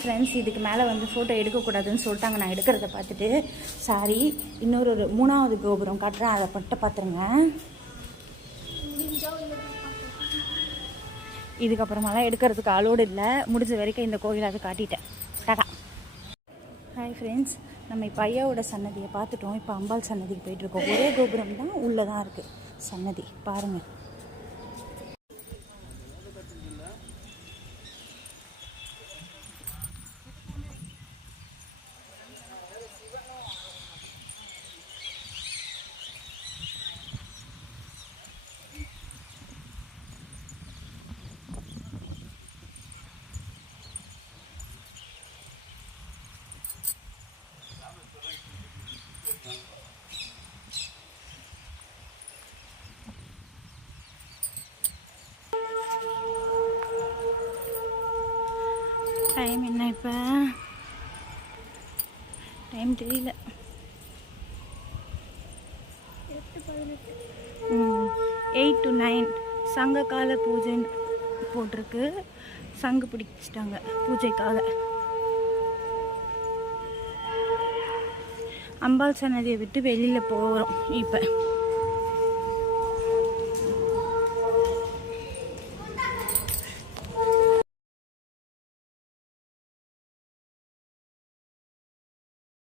Friends, இதுக்கு மேலே வந்து ஃபோட்டோ எடுக்கக்கூடாதுன்னு சொல்லிட்டாங்க. நான் எடுக்கிறத பார்த்துட்டு சாரி. இன்னொரு 3வது கோபுரம் காட்டுறேன், அதை மட்டும் பார்த்துருங்க. இதுக்கப்புறமாலாம் எடுக்கிறதுக்கு அலோடு இல்லை. முடிஞ்ச வரைக்கும் இந்த கோயிலாவது காட்டிட்டேன். டாடா. ஹாய் ஃப்ரெண்ட்ஸ், நம்ம இப்போ ஐயாவோட சன்னதியை பார்த்துட்டோம். இப்போ அம்பாள் சன்னதிக்கு போயிட்டுருக்கோம். ஒரே கோபுரம் தான், உள்ளே தான் இருக்குது சன்னதி. பாருங்கள். டைம் என்ன இப்போ? டைம் தெரியல. 8 to 9 சங்க கால பூஜைன்னு போட்டிருக்கு. சங்கு பிடிச்சிட்டாங்க பூஜைக்காக. அம்பாள் சன்னதியை விட்டு வெளியில் போகிறோம் இப்போ.